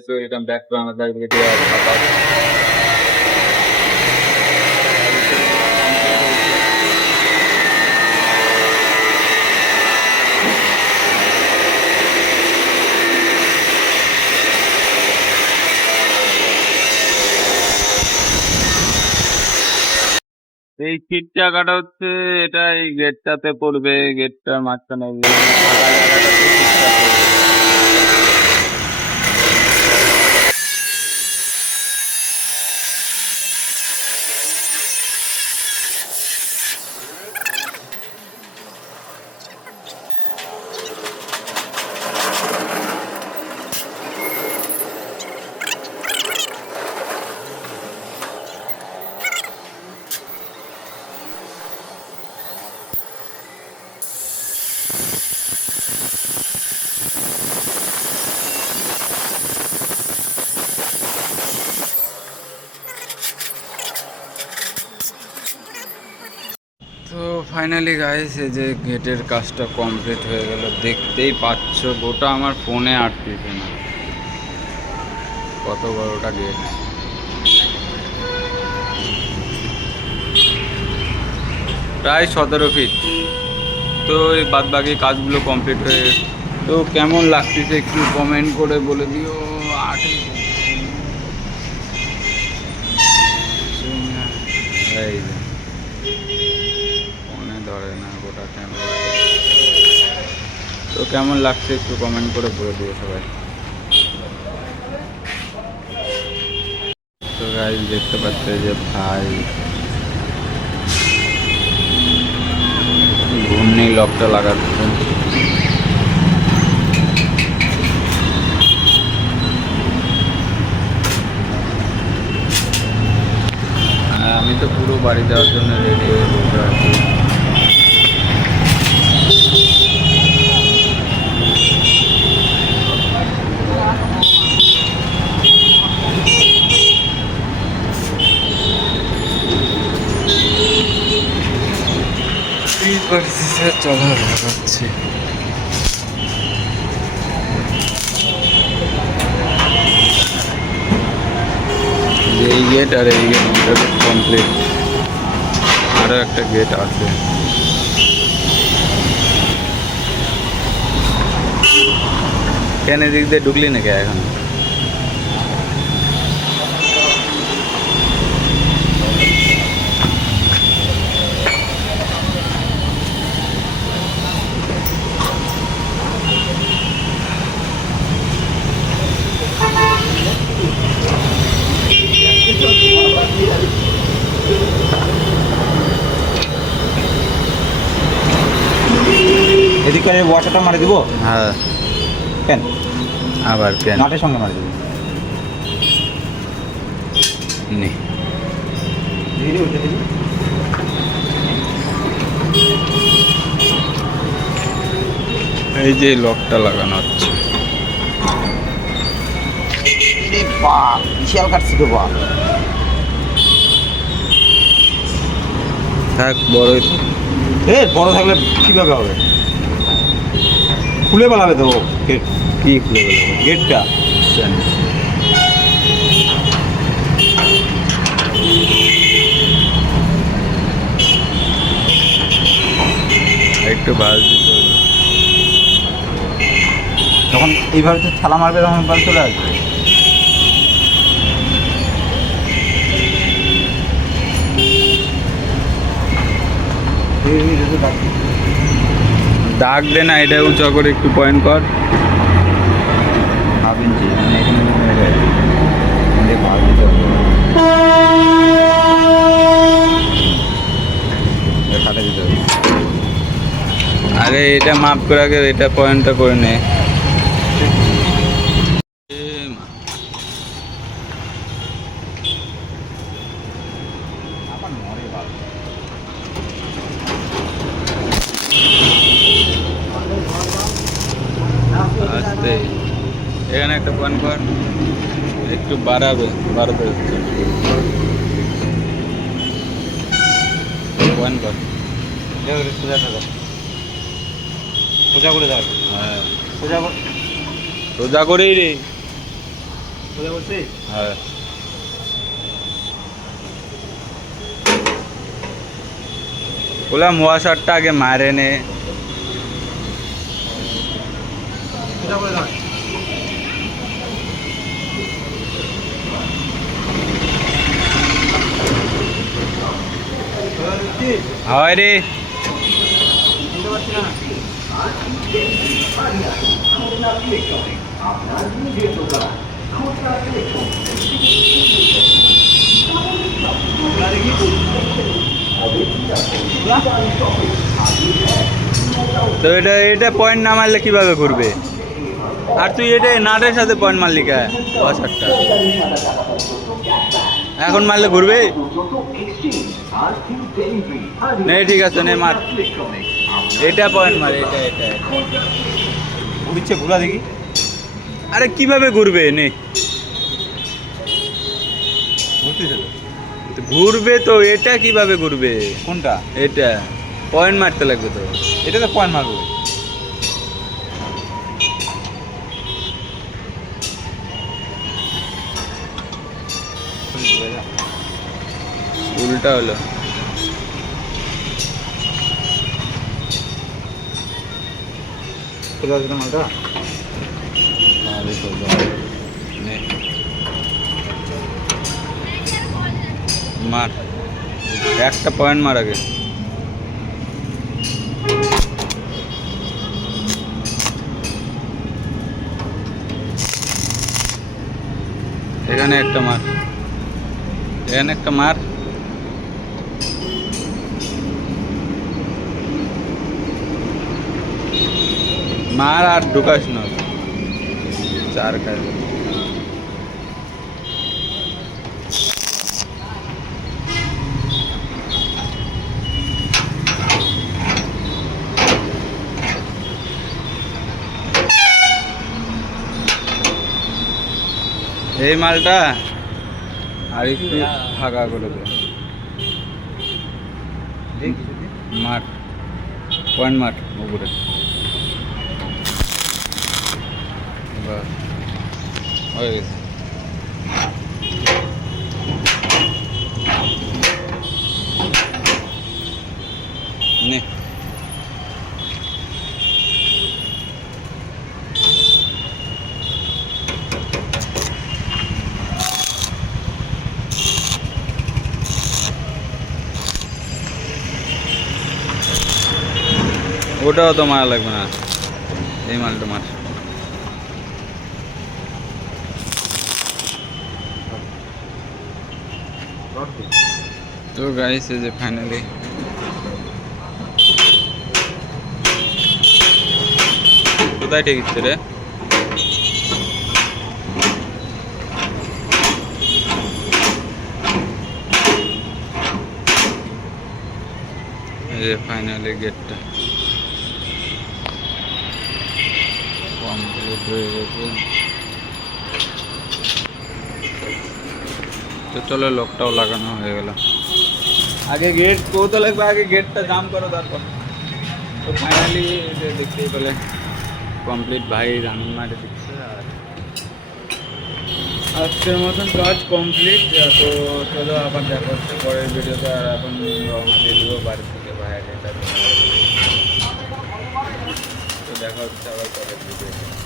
guys, welcome back to another video এই seat জায়গাটা হচ্ছে এটা এই গেটটাতে পড়বে গেটটার মাঝখানে তো ফাইনালি গাইস এই যে গেটের কাজটা কমপ্লিট হয়ে গেল, দেখতেই পাচ্ছ গোটা আমার ফোনে আটকেছে না। কত বড়টা গেট প্রায় সতেরো ফিট তো এই বাদ বাকি কাজগুলো কমপ্লিট হয়ে গেছে। তো কেমন লাগতেছে একটু কমেন্ট করে বলে দিও। আটই এই ধরে না গোটা ক্যামেরা তো। কেমন লাগছে একটু কমেন্ট করে বলে দিও সবাই। তো গাই দেখতে পাচ্ছে যে ভাই ঘূর্ণি লকটা লাগাচ্ছে। আমি তো পুরো বাড়ি যাওয়ার জন্য রেডি হয়ে বসে আছি এই পরিস্থিতিতে চলা যে এই গেট আর এই গেট কমপ্লিট আরও একটা গেট আছে। কেন এদিক দিয়ে ঢুকলি নাকি এখন? এদিকে ওয়াটারটা মারি দিব? হ্যাঁ। কেন? আবার কেন? নাটের সঙ্গে মারি দিব। নে। এই যে লকটা লাগানো হচ্ছে। বিশাল কাটছি তো বা থাক বড়ই এ বড় থাকলে কীভাবে হবে? খুলে পালাবে তো গেট কি খুলে বলব গেটটা একটু দিতে হবে। যখন এইভাবে তো থালা মারবে তখন বাল চলে আসবে এই, এই, এই, এই, ডাকছি। দাগ দে না এটা উঁচা করে একটু পয়েন্ট কর। হাফ ইঞ্চি মানে আরে এটা মাপ করে আগে এটা পয়েন্টটা করে নে এ মা। আমার মরে বাল আস্তে এখানে একটা কর বাড়াবে হচ্ছে। সোজা করে দাও। হ্যাঁ। সোজা সোজা করেই রে। বলছি হ্যাঁ। ওয়াশারটা আগে মারে নে। কোথায় বলে দাও। হয় রে। তো এটা এটা পয়েন্ট না মারলে কীভাবে ঘুরবে? আর তুই এটা নাটের সাথে পয়েন্ট মারলি কে? এখন মারলে ঘুরবে? নে ঠিক আছে নে মার। এটা পয়েন্ট মার এটা এটা। ঘুরছে ঘুরা দেখি। আরে কীভাবে ঘুরবে? নে। ঘুরবে তো এটা কীভাবে ঘুরবে? কোনটা? এটা। পয়েন্ট মারতে লাগবে তো। এটা তো পয়েন্ট মারবো। উল্টা হলো কোথায় আছে মালটা নে। মার একটা পয়েন্ট মার আগে এখানে একটা মার এখানে একটা মার মার আর ঢুকাস না চার কাজ এই মালটা আর একটু ফাঁকা করে দে মাঠ পয়েন্ট মাঠ উপরে বাস হয়ে গেছে। নে। ওটাও তো মারা লাগবে না। এই মালটা মার। তো গাইস এই যে ফাইনালি কোথায় ঠিক ইচ্ছে রে এই যে ফাইনালি গেটটা কমপ্লিট হয়ে গেছে তো চলো লকটাও লাগানো হয়ে গেল আগে গেট কৌতো লাগবে আগে গেটটা জাম করো তারপর তো ফাইনালি দেখতেই পেলে কমপ্লিট ভাই রানিং মারে দিচ্ছে আর আজকের মতন কাজ কমপ্লিট তো চলো আবার দেখা হচ্ছে পরের ভিডিওতে আর এখন রওনা দিয়ে দেবো বাড়ি থেকে ভাইয়ের এটা তো দেখা হচ্ছে আবার পরের ভিডিওতে